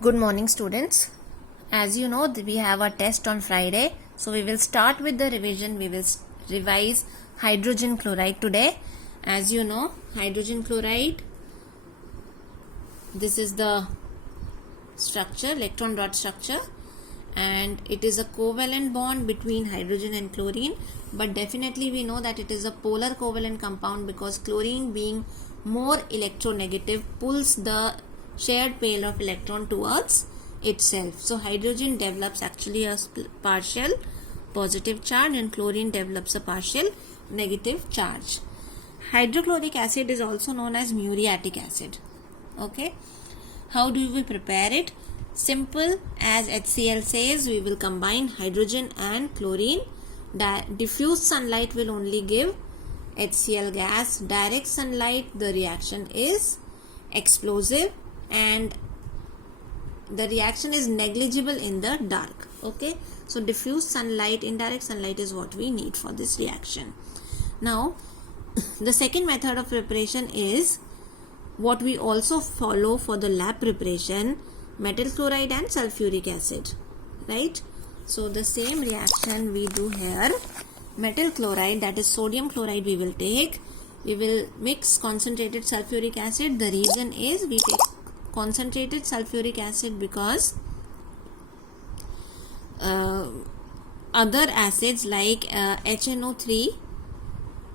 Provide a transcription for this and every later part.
Good morning, students. As you know, we have a test on Friday. So we will start with the revision. We will revise hydrogen chloride today. As you know, hydrogen chloride, this is the structure, electron dot structure, and it is a covalent bond between hydrogen and chlorine. But definitely we know that it is a polar covalent compound because chlorine, being more electronegative, pulls the shared pair of electron towards itself. So hydrogen develops actually a partial positive charge and chlorine develops a partial negative charge. Hydrochloric acid is also known as muriatic acid. Okay. How do we prepare it? Simple, as HCl says, we will combine hydrogen and chlorine. Diffuse sunlight will only give HCl gas. Direct sunlight, the reaction is explosive and the reaction is negligible in the dark. Okay, so diffuse sunlight, indirect sunlight is what we need for this reaction. Now the second method of preparation is what we also follow for the lab preparation: metal chloride and sulfuric acid, right? So the same reaction we do here. Metal chloride, that is sodium chloride, we will take. We will mix concentrated sulfuric acid. The reason is we take concentrated sulfuric acid because other acids like HNO3,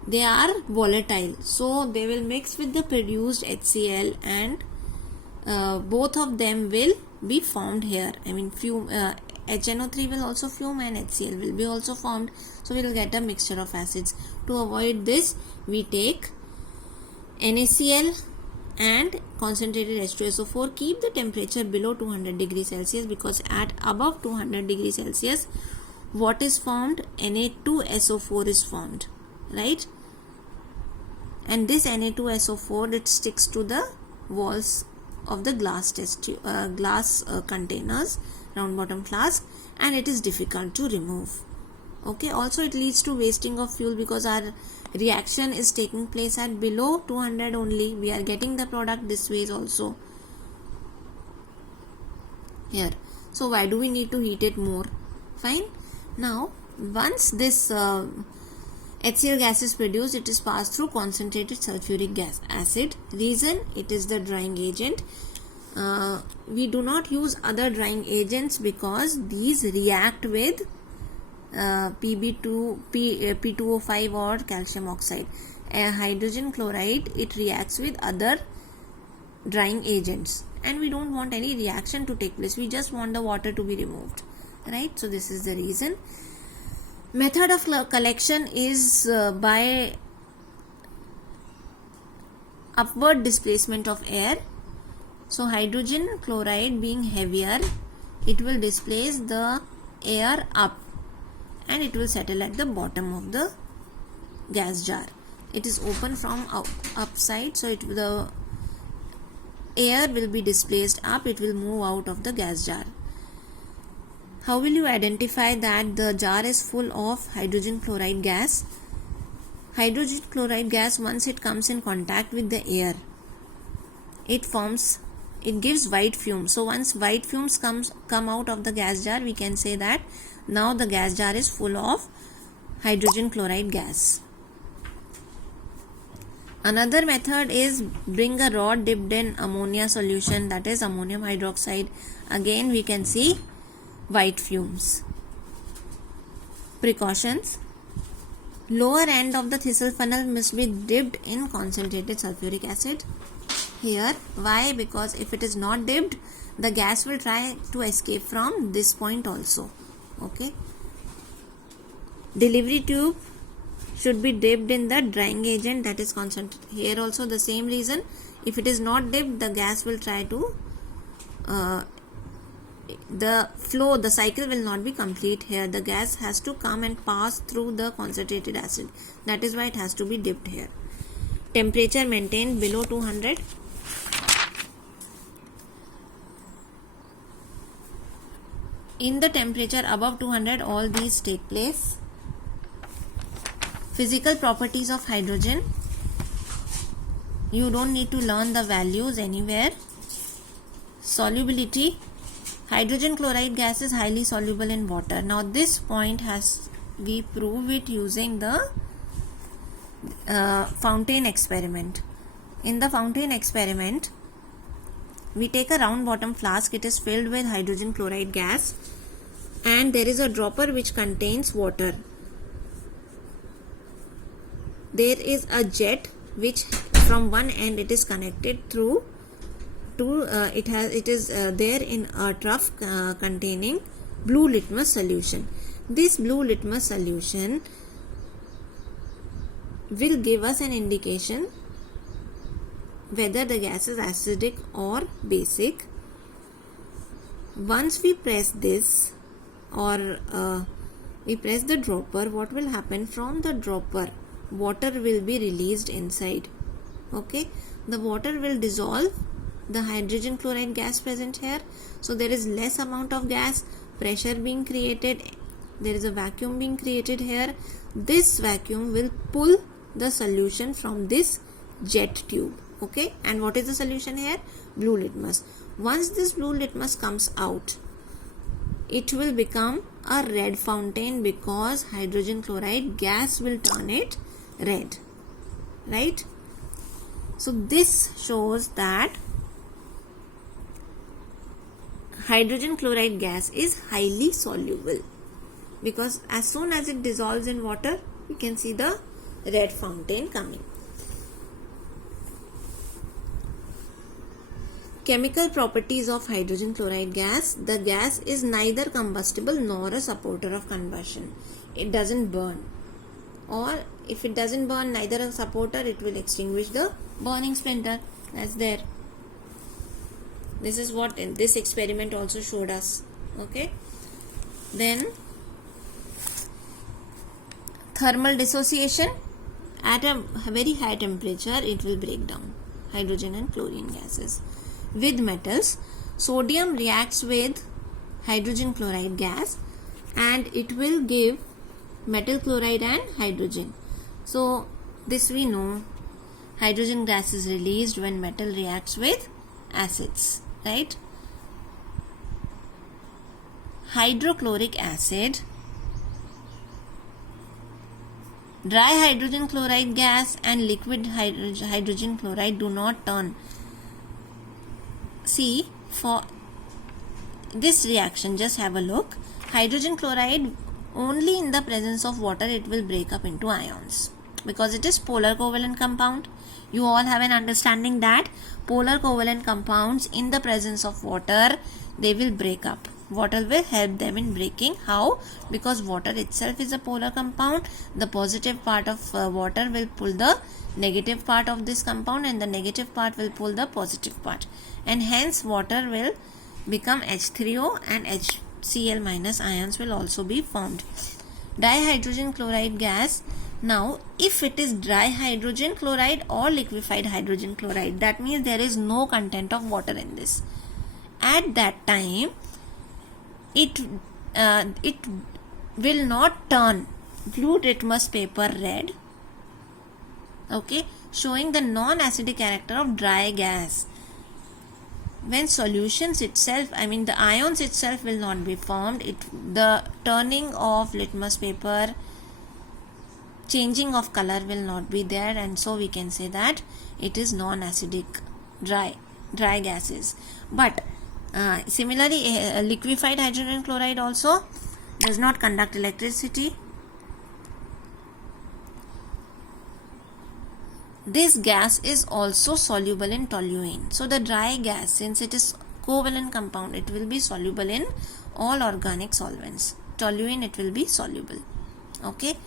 they are volatile, so they will mix with the produced HCl and both of them will be formed here. I mean, HNO3 will also fume and HCl will be also formed, so we will get a mixture of acids. To avoid this, we take NaCl and concentrated H2SO4. Keep the temperature below 200 degrees Celsius because at above 200 degrees Celsius, what is formed? Na2SO4 is formed, right? And this Na2SO4, it sticks to the walls of the glass containers, round bottom flask, and it is difficult to remove. Okay, also it leads to wasting of fuel because our reaction is taking place at below 200 only. We are getting the product this way also here. So why do we need to heat it more? Fine. Now once this HCl gas is produced, it is passed through concentrated sulfuric acid. Reason, it is the drying agent. We do not use other drying agents because these react with P2O5 or calcium oxide. Hydrogen chloride, it reacts with other drying agents and we don't want any reaction to take place. We just want the water to be removed, right? So this is the reason. Method of collection is by upward displacement of air. So hydrogen chloride being heavier, it will displace the air up and it will settle at the bottom of the gas jar. It is open from upside, so the air will be displaced up, it will move out of the gas jar. How will you identify that the jar is full of hydrogen chloride gas? Hydrogen chloride gas, once it comes in contact with the air, it gives white fumes. So once white fumes come out of the gas jar, we can say that now the gas jar is full of hydrogen chloride gas. Another method is bring a rod dipped in ammonia solution, that is ammonium hydroxide. Again we can see white fumes. Precautions: lower end of the thistle funnel must be dipped in concentrated sulfuric acid. Here, why? Because if it is not dipped, the gas will try to escape from this point also. Okay. Delivery tube should be dipped in the drying agent, that is concentrated. Here also the same reason. If it is not dipped, the gas will try to the cycle will not be complete. Here the gas has to come and pass through the concentrated acid. That is why it has to be dipped here. Temperature maintained below 200. In the temperature above 200, all these take place. Physical properties of hydrogen. You don't need to learn the values anywhere. Solubility, hydrogen chloride gas is highly soluble in water. Now this point we prove it using the fountain experiment. In the fountain experiment, we take a round bottom flask. It is filled with hydrogen chloride gas, and there is a dropper which contains water. There is a jet which from one end it is connected through to it is there in a trough containing blue litmus solution. This blue litmus solution will give us an indication whether the gas is acidic or basic. Once we press this or we press the dropper, what will happen? From the dropper, water will be released inside. Okay, the water will dissolve the hydrogen chloride gas present here. So there is less amount of gas, pressure being created, there is a vacuum being created here. This vacuum will pull the solution from this jet tube. Okay, and what is the solution here? Blue litmus. Once this blue litmus comes out, it will become a red fountain because hydrogen chloride gas will turn it red, right? So this shows that hydrogen chloride gas is highly soluble, because as soon as it dissolves in water, we can see the red fountain coming. Chemical properties of hydrogen chloride gas. The gas is neither combustible nor a supporter of combustion. It doesn't burn, or if it doesn't burn, neither a supporter, it will extinguish the burning splinter. That's there. This is what in this experiment also showed us. Okay, then thermal dissociation. At a very high temperature, it will break down hydrogen and chlorine gases. With metals, sodium reacts with hydrogen chloride gas and it will give metal chloride and hydrogen. So this we know, hydrogen gas is released when metal reacts with acids, right? Hydrochloric acid, dry hydrogen chloride gas and liquid hydrogen chloride do not turn. See, for this reaction, just have a look. Hydrogen chloride, only in the presence of water it will break up into ions, because it is polar covalent compound. You all have an understanding that polar covalent compounds in the presence of water, they will break up. Water will help them in breaking. How? Because water itself is a polar compound. The positive part of water will pull the negative part of this compound, and the negative part will pull the positive part, and hence water will become H3O and HCl minus ions will also be formed. Dihydrogen chloride gas. Now if it is dry hydrogen chloride or liquefied hydrogen chloride, that means there is no content of water in this. At that time, it will not turn blue litmus paper red, okay, showing the non-acidic character of dry gas. When solutions itself, the ions itself will not be formed, the turning of litmus paper, changing of color will not be there, and so we can say that it is non-acidic dry gases. But similarly, liquefied hydrogen chloride also does not conduct electricity. This gas is also soluble in toluene. So the dry gas, since it is covalent compound, it will be soluble in all organic solvents. Toluene, it will be soluble. Okay.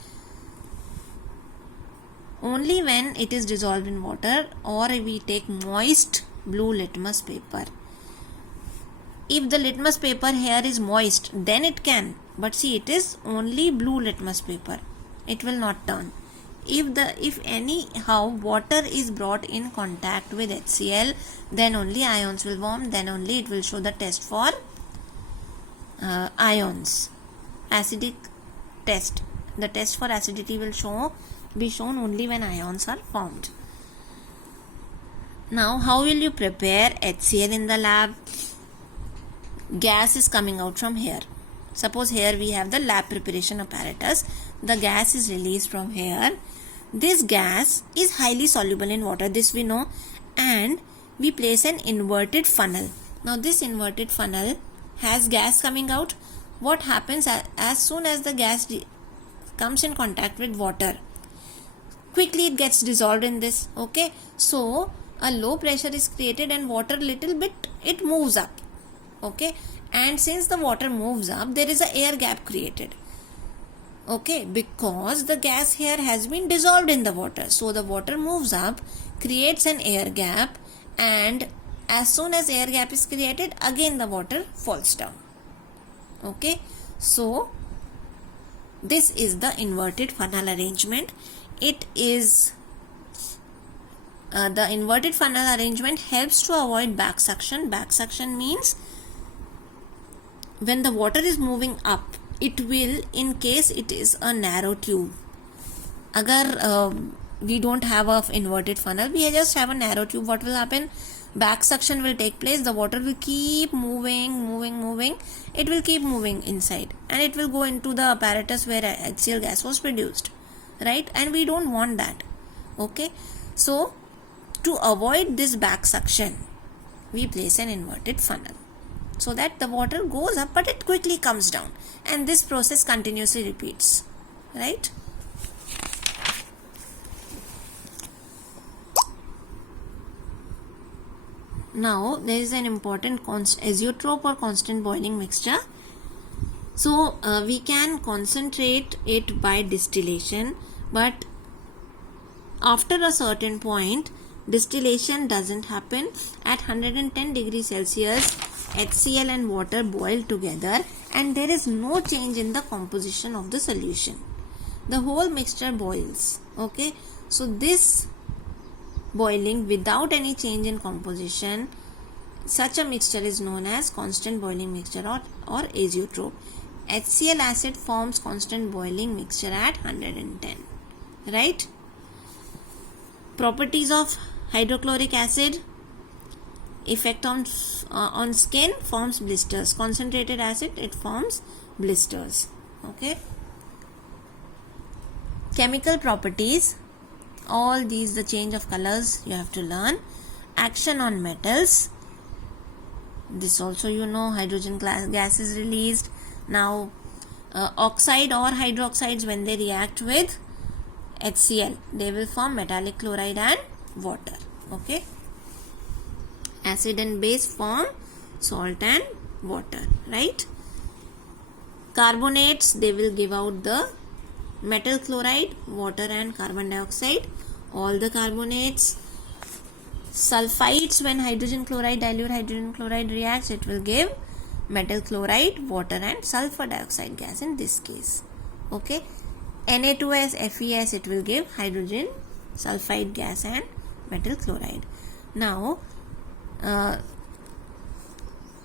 Only when it is dissolved in water, or we take moist blue litmus paper. If the litmus paper here is moist, then it can. But see, it is only blue litmus paper. It will not turn. If anyhow water is brought in contact with HCl, then only ions will form. Then only it will show the test for ions. Acidic test. The test for acidity will be shown only when ions are formed. Now, how will you prepare HCl in the lab? gas is coming out from here. Suppose here we have the lab preparation apparatus. The gas is released from here. This gas is highly soluble in water, this we know, and we place an inverted funnel. Now this inverted funnel has gas coming out. What happens as soon as the gas comes in contact with water, quickly it gets dissolved in this. Okay, so a low pressure is created and water little bit it moves up. Okay, and since the water moves up, there is a air gap created. Okay, because the gas here has been dissolved in the water, so the water moves up, creates an air gap, and as soon as air gap is created, again the water falls down. Okay, so this is the inverted funnel arrangement. It is the inverted funnel arrangement helps to avoid back suction. Back suction means when the water is moving up, it will, in case it is a narrow tube, agar we don't have a inverted funnel, we just have a narrow tube, what will happen? Back suction will take place. The water will keep moving. It will keep moving inside, and it will go into the apparatus where HCl gas was produced, right? And we don't want that. Okay, so to avoid this back suction, we place an inverted funnel, so that the water goes up but it quickly comes down, and this process continuously repeats, right? Now there is an important azeotrope or constant boiling mixture. So we can concentrate it by distillation, but after a certain point distillation doesn't happen. At 110 degrees Celsius, HCl and water boil together and there is no change in the composition of the solution. The whole mixture boils. Okay, so this boiling without any change in composition, such a mixture is known as constant boiling mixture or azeotrope. HCl acid forms constant boiling mixture at 110, right? Properties of hydrochloric acid: effect on skin, forms blisters. Concentrated acid, it forms blisters. Okay, chemical properties, all these, the change of colors you have to learn. Action on metals, this also you know, hydrogen gas is released. Now oxide or hydroxides, when they react with HCl, they will form metallic chloride and water. Okay, acid and base form salt and water, right? Carbonates, they will give out the metal chloride, water and carbon dioxide, all the carbonates. Sulfides, when hydrogen chloride, dilute hydrogen chloride reacts, it will give metal chloride, water and sulfur dioxide gas in this case. Okay, Na2S, FeS, it will give hydrogen sulfide gas and metal chloride. Now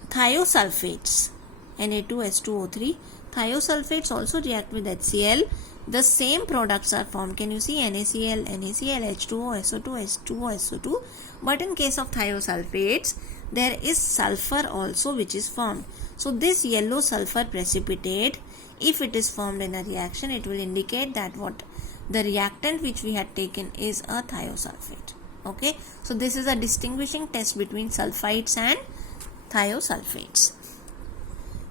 thiosulfates, Na2S2O3, thiosulfates also react with HCl. The same products are formed. Can you see? NaCl, NaCl, H2O, SO2, H2O, SO2. But in case of thiosulfates, there is sulfur also which is formed. So this yellow sulfur precipitate, if it is formed in a reaction, it will indicate that what the reactant which we had taken is a thiosulfate. Okay, so this is a distinguishing test between sulfites and thiosulfates.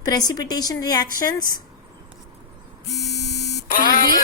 Precipitation reactions: TBA